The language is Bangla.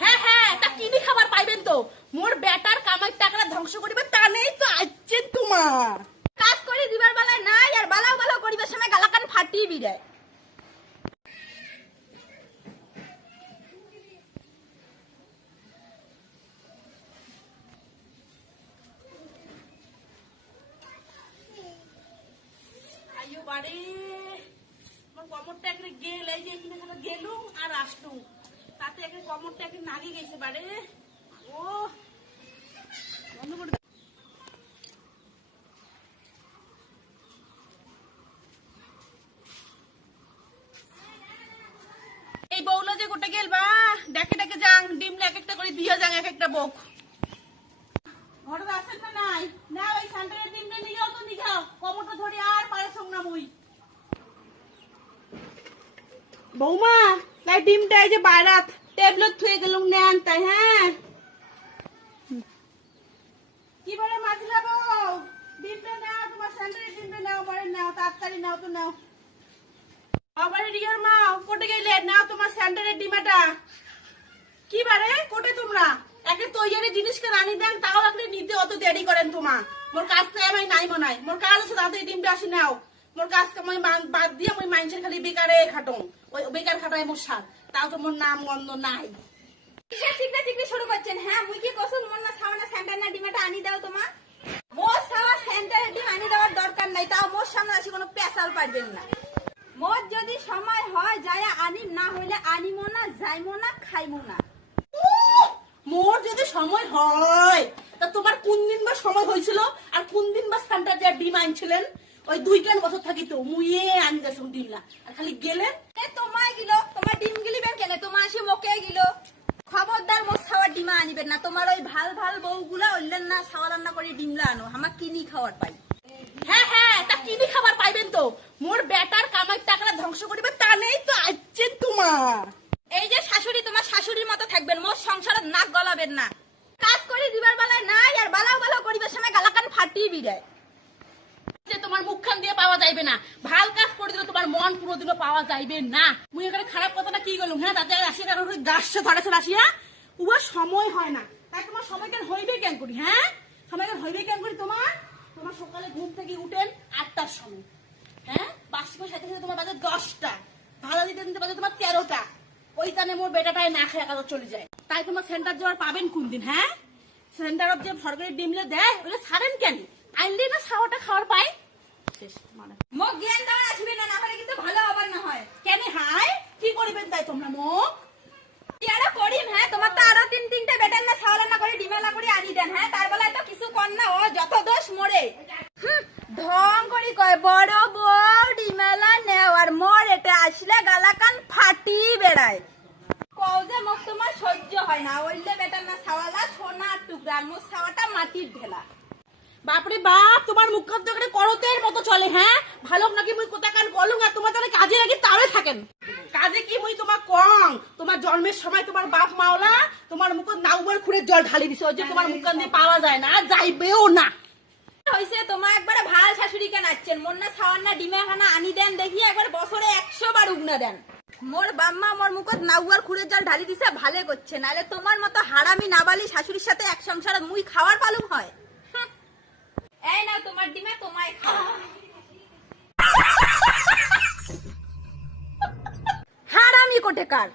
হ্যাঁ হ্যাঁ, তা কিনি খাবার পাইবেন তো। মোর বেটার কামাই টাকাটা ধ্বংস করিবে তা নেই তো আছেন তোমার। কাজ করে দিবার বেলায় নাই আর বালাও বালাও করিবার সময় গালাকান ফাটিয়ে বিড়ায়। আইও বাড়ি আমার কমরটা একরে গেল, এই যে এখানে খালি গেলুম আর আসলুম, তাতে একরে কমরটা একরে নাগি গেছে বাড়ি। ও বন্ধ করে দাও। এই বউলা যে গোটা গেল বা ডাকে ডাকে যাং, ডিমলে এক একটা করে দিয়ে যাং এক একটা বক। ঘরে আসেন না নাই না, ওই সান্টারের ডিমটা নিয়ে যাও তো, নিয়ে যাও, কমরটা ধরে আর পারে সঙ্গ না মুই। বৌমা তাই ডিমটা এই যে বাইরাত টেবলেট থুয়ে গেলুম নেন তাই। হ্যাঁ কি বলে মাছলা বউ, ডিমটা নাও, তোমার সান্টারের ডিমটা নাও, বাড়ি নাও, তাড়াতাড়ি নাও তো নাও। আবার রিয়ার মা কোটে গেলে নাও তোমার স্যান্ডারের ডিমাটা। কি বারে কোটে তোমরা একে তৈয়ারি জিনিসকে রানি দেন, তাও আপনি নিতে অত দেরি করেন। তোমার মোর কাজ তো আমি নাই মনাই, মোর কাজ আছে তাড়াতাড়ি ডিমটা আসি নাও। মোর কাজ আমি বাদ দিয়ে আমি মানুষের খালি বেকারে খাটো, ওই বেকার খাটাই মোর সার, তাও তো মোর নাম গন্ধ নাই। কিসের চিকনা চিকনি শুরু করছেন? হ্যাঁ মুই কি কসুন মন না সামনে সেন্টার না ডিমাটা আনি দাও তোমার। মোর সামনে সেন্টারের ডিম আনি দেওয়ার দরকার নাই, তাও মোর সামনে আসি কোনো পেশাল পারবেন না। মোর যদি সময় হয় যায় আনি, না হইলে আনিমো না, যাইমো না, খাইমো না। মোর যদি সময় হয় তা তোমার কোন দিন বা সময় হয়েছিল আর কোন দিন বা স্থানটা যে ডিম আনছিলেন? ওই 2-3 বছর থাকি তো মুইয়ে আনি গেছিলাম ডিম না, আর খালি গেলেন। তোমায় গিলো, তোমার ডিম গিলিবেন কেন? তোমার আসি মোকে গিলো। খবরদার মোর খাওয়ার ডিমা আনিবেন না। তোমার ওই ভাল ভাল বউগুলা ওইলেন না খাওয়া রান্না করে ডিমলা আনো, আমার কিনি খাওয়ার পাই। হ্যাঁ হ্যাঁ, তা কিনি খাবার পাইবেন তো। মোর বেটার কামাই টাকাটা ধ্বংস করিবে তা নেই তো আছেন তোমার। এই যে শাশুড়ি তোমার শাশুড়ির মতো থাকবেন, মোর সংসারে নাক গলাবেন না। কাজ করে দিবার বেলায় নাই আর বালাও বালাও করিবার সময় গালাকান ফাটিয়ে বিড়ায়। যে তোমার মুখখান দিয়ে পাওয়া যাইবে না, ভাল কাজ করে দিলে তোমার মন কোনোদিনও পাওয়া যাইবে না। মুই এখানে খারাপ কথাটা কি গেলুম? হ্যাঁ তাতে আসিয়া কারণ গাছটা ধরেছে আসিয়া উহার সময় হয় না, তাই তোমার সময় কেন হইবে কেন করি? হ্যাঁ সময় কেন হইবে কেন করি তোমার? তোমার সকালে ঘুম থেকে উঠেন 8টার সময়, হ্যাঁ বাসি সাথে সাথে তোমার বাজে 10টা, ভালো দিতে দিতে বাজে তোমার 13টা। ওই টানে মোর বেটাটায় না খেয়ে কাজ চলে যায়। তাই তোমার সেন্টার যাওয়ার পাবেন কোন দিন? হ্যাঁ সেন্টার যে সরকারি ডিমলে দেয় ওগুলো ছাড়েন কেন? আনলে না খাওয়াটা খাওয়ার পায় শেষ মানে। মোক জ্ঞান দেওয়ার আসবে না, না হলে কিন্তু ভালো হবার না হয়। কেন হাই কি করিবেন তাই তোমরা মোক? কি আর করিম? হ্যাঁ তোমার তো আরো 3-3টে বেটার না খাওয়া রান্না করে ডিমেলা করে আনি দেন। হ্যাঁ তার বেলায় তো কিছু কর না, ও যত দোষ মোরে। ঢং করি কয় বড় বউ ডিমেলা নেও আর মোর এটা আসলে গালাকান ফাটি বেড়ায়। কও যে মোক তোমার সহ্য হয় না, ওইলে বেটার না ছাওয়ালা সোনার টুকরা, আর মোর ছাওয়াটা মাটির ঢেলা। বাপরে বাপ, তোমার মুখখান তো করতের মতো চলে। হ্যাঁ ভালো নাকি মুই কোথা কান কলুম আর তোমার তাহলে কাজে লাগি তাহলে থাকেন। কাজে কি মুই তোমার কম? তোমার জন্মের সময় তোমার বাপ মাওলা তোমার মুখ নাউবার খুঁড়ে জল ঢালি দিছে, ওই যে তোমার মুখখান দিয়ে পাওয়া যায় না, যাইবেও না। হইছে তোমার একবারে ভাল শাশুড়িকে নাচছেন, মোর না ছাওয়ার না ডিমে খানা আনি দেন দেখি একবার বছরে 100 বার উগনা দেন। মোর বাম্মা মোর মুখত নাউয়ার খুঁড়ে জল ঢালি দিছে, ভালে করছে। নাহলে তোমার মতো হারামি নাবালি শাশুড়ির সাথে এক সংসারে মুই খাওয়ার পালুম হয়। এই নাও তোমার ডিমে, তোমায় খাও। হারামি কোটেকার।